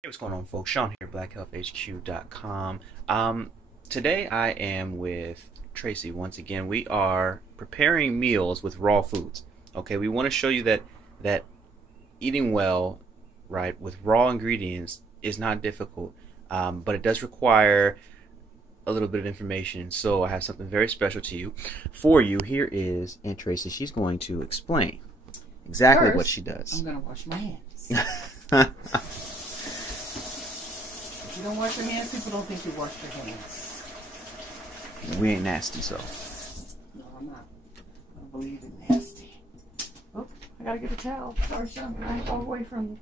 Hey, what's going on, folks? Sean here, blackhealthhq.com. Today I am with Tracy once again. We are preparing meals with raw foods. Okay, we want to show you that eating well, right, with raw ingredients is not difficult, but it does require a little bit of information. So I have something very special for you. Here is Aunt Tracy. She's going to explain exactly what she does. I'm going to wash my hands. If you don't wash your hands, people don't think you washed your hands. We ain't nasty, so. No, I'm not. I don't believe in nasty. Oh, I gotta get a towel. Sorry, Sean, I'm all away from you.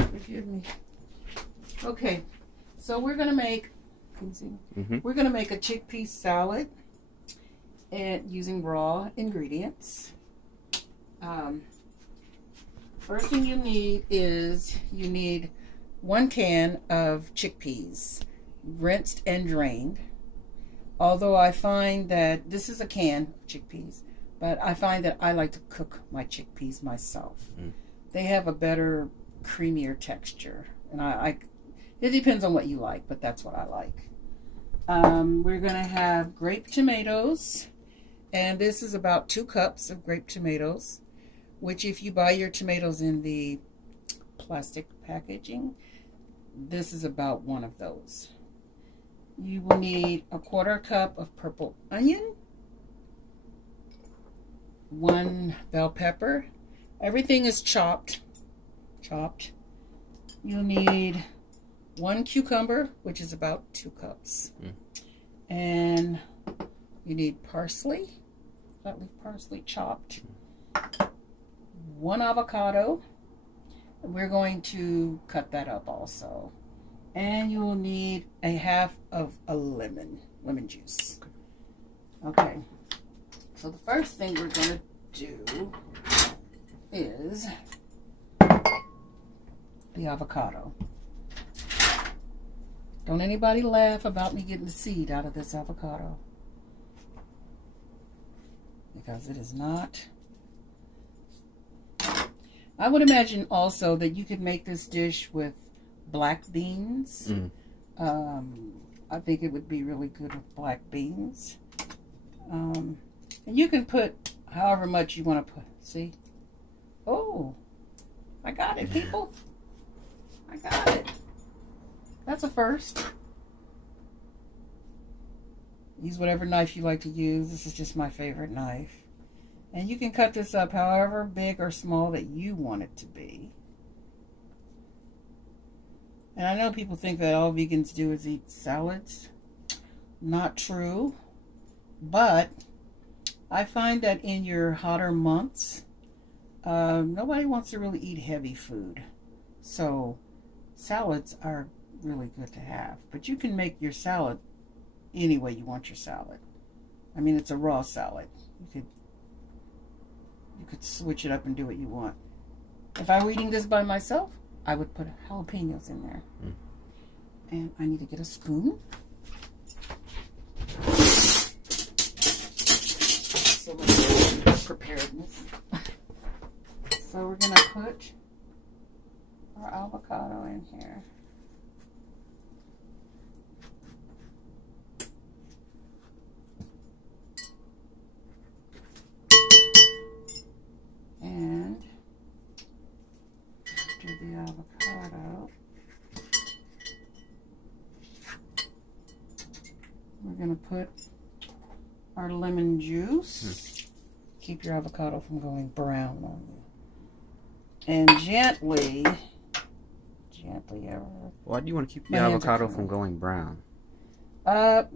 Forgive me. Okay, so we're gonna make. Can you see? We're gonna make a chickpea salad, and using raw ingredients. First thing you need is 1 can of chickpeas, rinsed and drained. Although I find that this is a can of chickpeas, but I find that I like to cook my chickpeas myself. They have a better, creamier texture, and it depends on what you like, but that's what I like. We're gonna have grape tomatoes, and this is about 2 cups of grape tomatoes, which if you buy your tomatoes in the plastic packaging, this is about 1 of those. You will need 1/4 cup of purple onion, 1 bell pepper. Everything is chopped. You'll need 1 cucumber, which is about 2 cups. And you need parsley, flat leaf parsley chopped. 1 avocado. We're going to cut that up also. And you will need 1/2 of a lemon juice. Okay. So the first thing we're going to do is the avocado. Don't anybody laugh about me getting the seed out of this avocado, because it is not. I would imagine also that you could make this dish with black beans. I think it would be really good with black beans. And you can put however much you want to put. See? Oh, I got it, people. I got it. That's a first. Use whatever knife you like to use. This is just my favorite knife. And you can cut this up however big or small that you want it to be. And I know people think that all vegans do is eat salads. Not true. But I find that in your hotter months, nobody wants to really eat heavy food. So salads are really good to have. But you can make your salad any way you want your salad. I mean, it's a raw salad. You could switch it up and do what you want. If I were eating this by myself, I would put jalapenos in there. And I need to get a spoon. So much preparedness. So we're going to put our avocado in here. And after the avocado, we're going to put our lemon juice. Keep your avocado from going brown on you. And gently ever. Why do you want to keep the avocado from going brown? It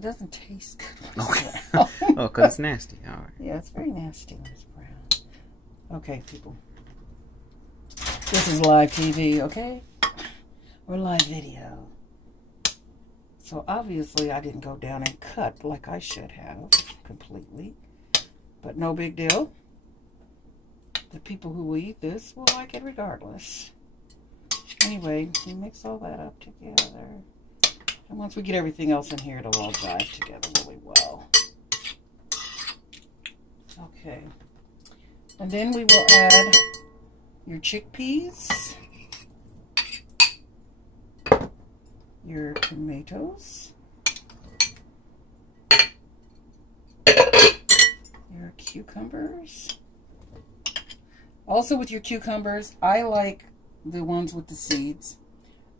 doesn't taste good. Okay. Oh, because it's nasty. All right. Yeah, it's very nasty when it's brown. Okay, people. This is live TV, okay? Or live video. So obviously I didn't go down and cut like I should have completely. But no big deal. The people who will eat this will like it regardless. Anyway, we mix all that up together. And once we get everything else in here, it'll all jive together really well. Okay. And then we will add your chickpeas. your tomatoes, your cucumbers. Also with your cucumbers, I like the ones with the seeds,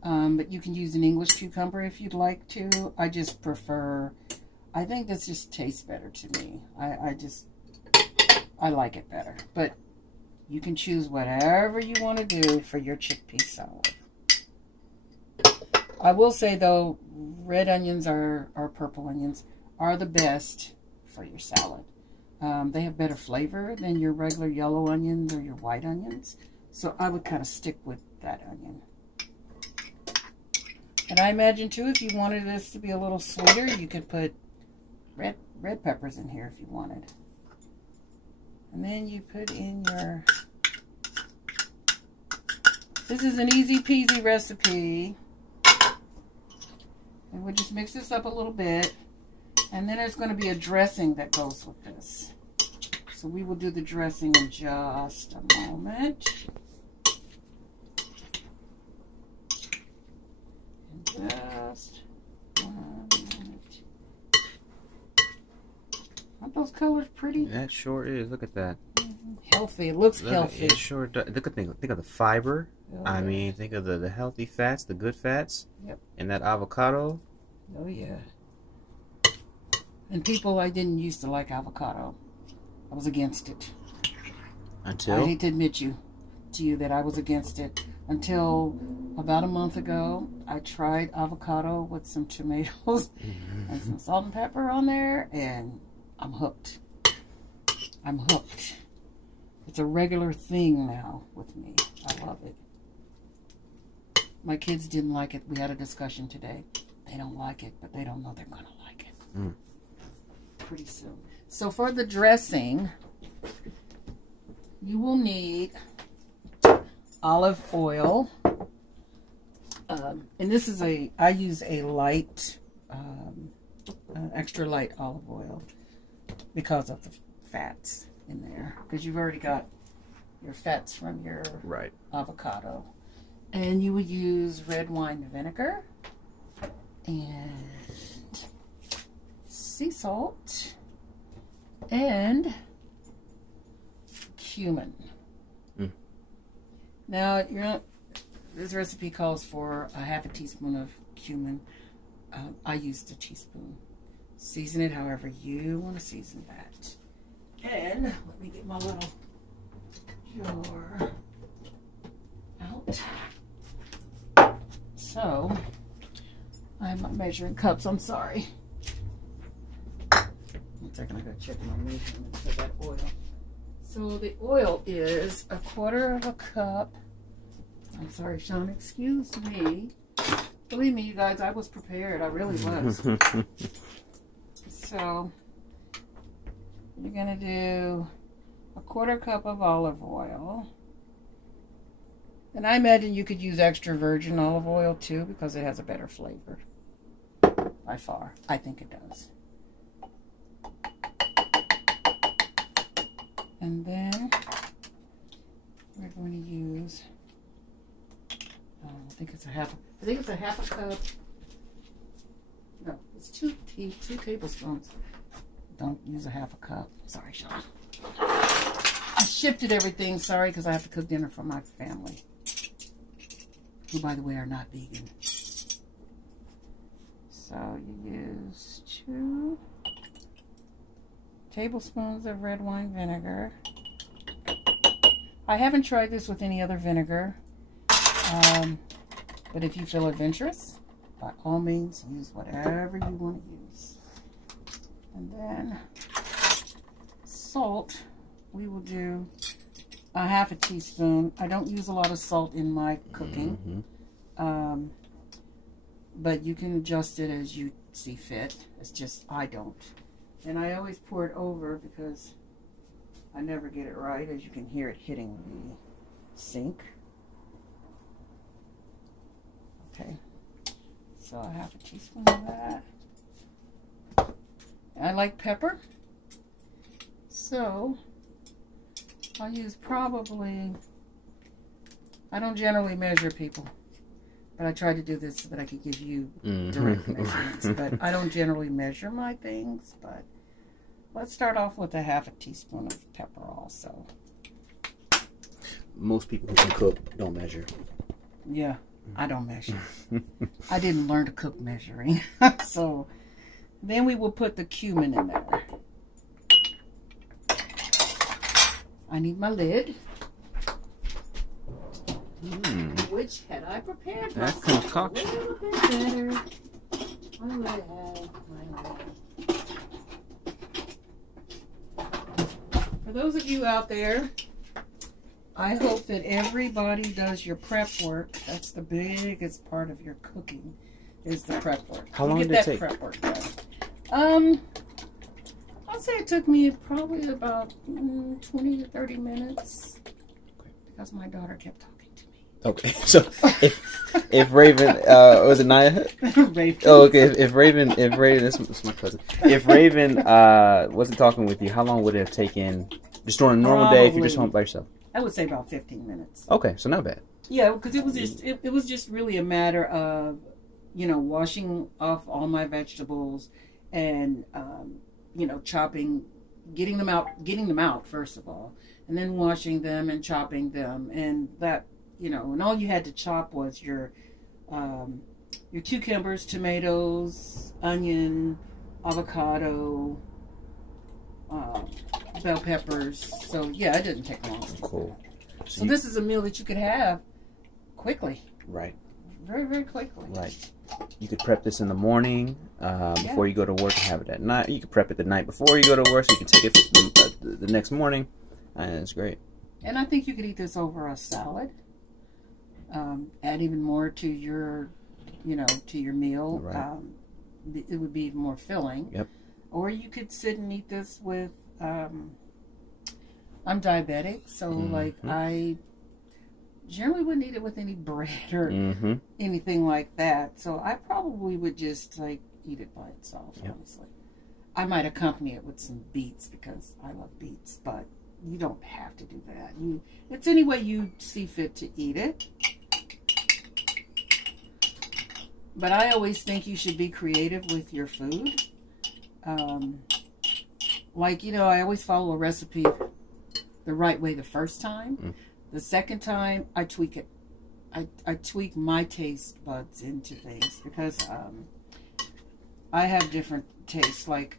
but you can use an English cucumber if you'd like to. I just prefer, I think this just tastes better to me. I like it better, but you can choose whatever you want to do for your chickpea salad. I will say though, red onions or purple onions are the best for your salad. They have better flavor than your regular yellow onions or your white onions. So I would kind of stick with that onion. And I imagine too, if you wanted this to be a little sweeter, you could put red peppers in here if you wanted. And then you put in your... This is an easy peasy recipe. And we'll just mix this up a little bit. And then there's going to be a dressing that goes with this. So we will do the dressing in just a moment. In just 1 minute. Aren't those colors pretty? That sure is. Look at that. Healthy. It looks healthy. It sure does. Think of the fiber. Oh, I mean, think of the healthy fats, the good fats. Yep. And that avocado. Oh, yeah. And people, I didn't used to like avocado. I was against it. Until? I hate to admit to you that I was against it. Until about a month ago, I tried avocado with some tomatoes and some salt and pepper on there, and I'm hooked. I'm hooked. It's a regular thing now with me. I love it. My kids didn't like it. We had a discussion today. They don't like it, but they don't know they're going to like it. Pretty soon. So for the dressing, you will need olive oil. And this is I use a light, extra light olive oil because of the fats in there. Because you've already got your fats from your avocado. And you would use red wine vinegar and sea salt and cumin. Now, this recipe calls for a half a teaspoon of cumin. I used a teaspoon. Season it however you want to season that. And let me get my little jar out. So, I have my measuring cups. I'm sorry. 1 second, I gotta check my measurements for that oil. So the oil is 1/4 cup. I'm sorry, Sean, excuse me. Believe me, you guys, I was prepared. I really was. So you're gonna do 1/4 cup of olive oil. And I imagine you could use extra virgin olive oil too, because it has a better flavor. By far. I think it does. And then we're going to use, I think it's a half a cup. No, it's two tablespoons. Don't use a half a cup. Sorry, Sean. I shifted everything, sorry, because I have to cook dinner for my family, who, by the way, are not vegan. So you use 2 tablespoons of red wine vinegar. I haven't tried this with any other vinegar, but if you feel adventurous, by all means, use whatever you want to use. And then salt, we will do a half a teaspoon. I don't use a lot of salt in my cooking, but you can adjust it as you see fit. It's just I don't. And I always pour it over because I never get it right, as you can hear it hitting the sink. Okay, so a half a teaspoon of that. I like pepper, so I'll use probably, I don't generally measure, people, But I tried to do this so that I could give you direct measurements. But I don't generally measure my things. But let's start off with a half a teaspoon of pepper also. Most people who can cook don't measure. Yeah, I don't measure. I didn't learn to cook measuring. So then we will put the cumin in there. I need my lid. Which had I prepared That myself concoction. a little bit better. I would have my lid. For those of you out there, I hope that everybody does your prep work. That's the biggest part of your cooking, is the prep work. How long did it take? Prep work done. I'll say it took me probably about 20 to 30 minutes because my daughter kept talking to me. Okay, so if Raven, was it Naya? Raven. Oh, okay. If Raven, this my cousin. If Raven wasn't talking with you, how long would it have taken? Just on a normal day, if you're just home by yourself. I would say about 15 minutes. Okay, so not bad. Yeah, because it was just it was just really a matter of, you know, washing off all my vegetables and you know, chopping, getting them out first of all, and then washing them and chopping them, and that, you know, and all you had to chop was your cucumbers, tomatoes, onion, avocado, bell peppers. So yeah, it didn't take long. Cool. So this is a meal that you could have quickly. Right. Very, very quickly. Right. You could prep this in the morning before you go to work and have it at night. You could prep it the night before you go to work, so you can take it the next morning, and it's great. And I think you could eat this over a salad. Add even more to your, you know, to your meal. Right. It would be even more filling. Yep. Or you could sit and eat this with. I'm diabetic, so like I generally wouldn't eat it with any bread or anything like that. So I probably would just like eat it by itself. Yep. Honestly, I might accompany it with some beets because I love beets, but you don't have to do that. It's any way you see fit to eat it. But I always think you should be creative with your food. Like, you know, I always follow a recipe the right way the first time. The second time, I tweak it. I tweak my taste buds into things because I have different tastes. Like,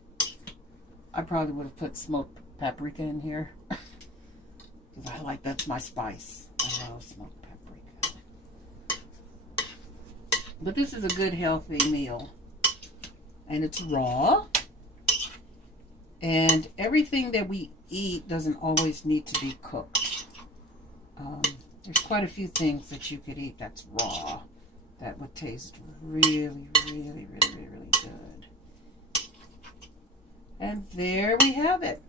I probably would have put smoked paprika in here because I like, that's my spice. I love smoked paprika. But this is a good, healthy meal. And it's raw. And everything that we eat doesn't always need to be cooked. There's quite a few things that you could eat that's raw that would taste really, really, really, really, really good. And there we have it.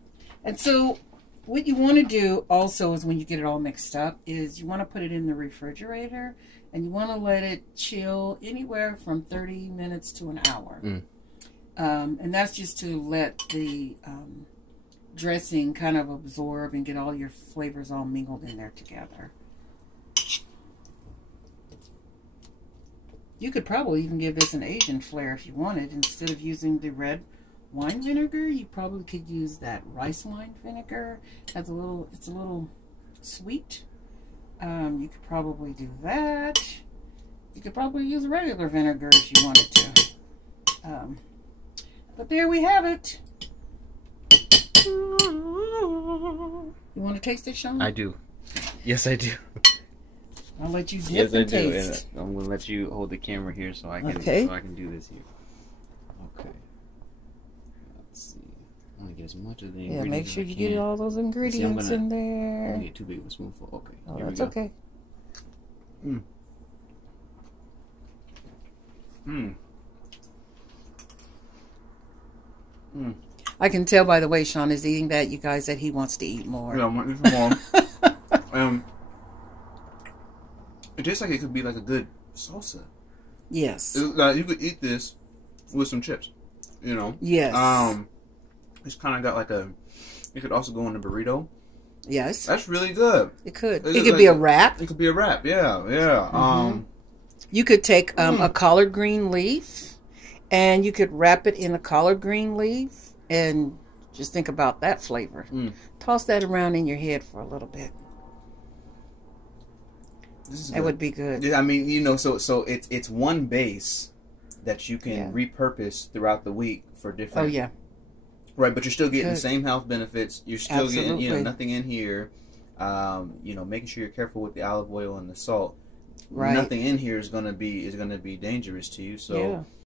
And so what you want to do also is when you get it all mixed up is you want to put it in the refrigerator and you want to let it chill anywhere from 30 minutes to an hour. And that's just to let the dressing kind of absorb and get all your flavors all mingled in there together. You could probably even give this an Asian flair if you wanted. Instead of using the red wine vinegar, you probably could use that rice wine vinegar. It's a little sweet. You could probably do that. You could probably use regular vinegar if you wanted to. But there we have it. You want to taste it, Sean? I do. Yes, I do. I'll let you dip and taste. And I'm going to let you hold the camera here so I can do this here. Okay. Let's see. I want to get as much of the ingredients. Yeah, make sure you get all those ingredients in there. I'm going to get too big of a spoonful. Okay. Oh, that's okay. I can tell by the way Sean is eating that, you guys, that he wants to eat more. Yeah, I want to eat more. It tastes like it could be like a good salsa. Yes. You could eat this with some chips, you know? Yes. It's kind of got like a... It could also go in a burrito. Yes. That's really good. It could. It could be a wrap. It could be a wrap, yeah. You could take a collard green leaf, and you could wrap it in a collard green leaf, and just think about that flavor. Toss that around in your head for a little bit. It would be good. I mean, you know, so it's one base that you can repurpose throughout the week for different. Oh yeah. Right, but you're still getting the same health benefits. You're still getting, you know, Absolutely. nothing in here. You know, making sure you're careful with the olive oil and the salt. Right. Nothing in here is gonna be dangerous to you. So